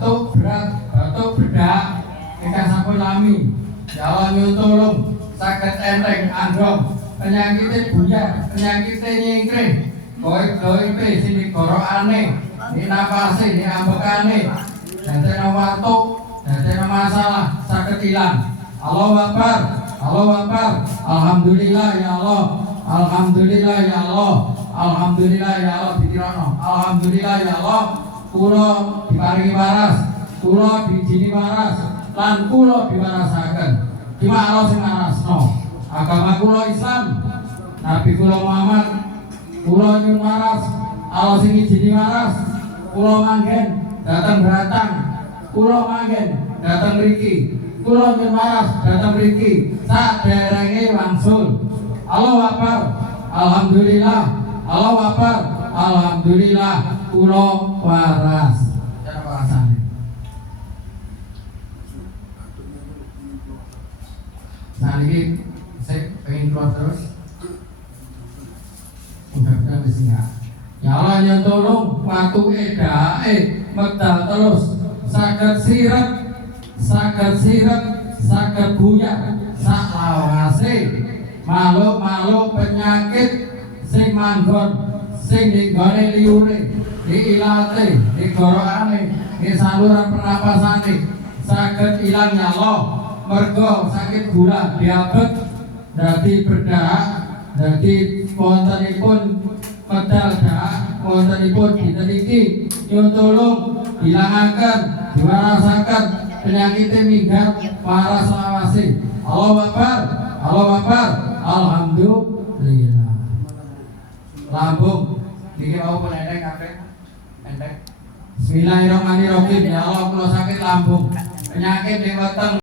batuk berat, batuk bedak, ingkang sampun lami. Ya Allah nyuntulung saged enteng andhong, penyakite buyar, penyakite nyingkrih, goib-goibe sing gorokane, ini napase, ini ambekane, dadene watuk, dadene masalah saged ilang. Allahu Akbar, Allahu Akbar. Alhamdulillah ya Allah, alhamdulillah ya Allah, alhamdulillah ya Allah. Ditirono, alhamdulillah ya Allah. Kula diparingi waras, kula dijini waras, lan kula diwarasaken. Cuma Allah sing marasno. Agama kula Islam, Nabi kula Muhammad, kula nyuwun waras, Allah sing ijini waras. Kula manggen dateng Beratang, kula manggen dateng mriki, kula nyuwun waras dateng mriki. Sak derenge wangsul. Allahu Akbar, alhamdulillah, Allahu Akbar, alhamdulillah. Kula waras. Cara warasane. Nah ini saya pengen keluar terus. Mudah-mudahan bisa nggak. Ya Allah yang tolong waktu medal terus. Saged sirat, saged buyar, sak lawase. Makhluk-makhluk penyakit sing manggon, sing ninggone liure, di ilate, di gorokane, di saluran pernapasane, saged ilang ya Allah. Mergo sakit gula, diabetes, dadi berdarah, dadi wontenipun medal dahak, wontenipun diteliti, nyuwun tulung, ilangaken, diwarasaken, penyakitnya minggat, waras lawase. Allahu Akbar, Allahu Akbar, alhamdulillah. Lambung, iki mau penendek kabeh, endek. Bismillahirrahmanirrahim. Ya Allah, kula sakit lambung, penyakit di weteng.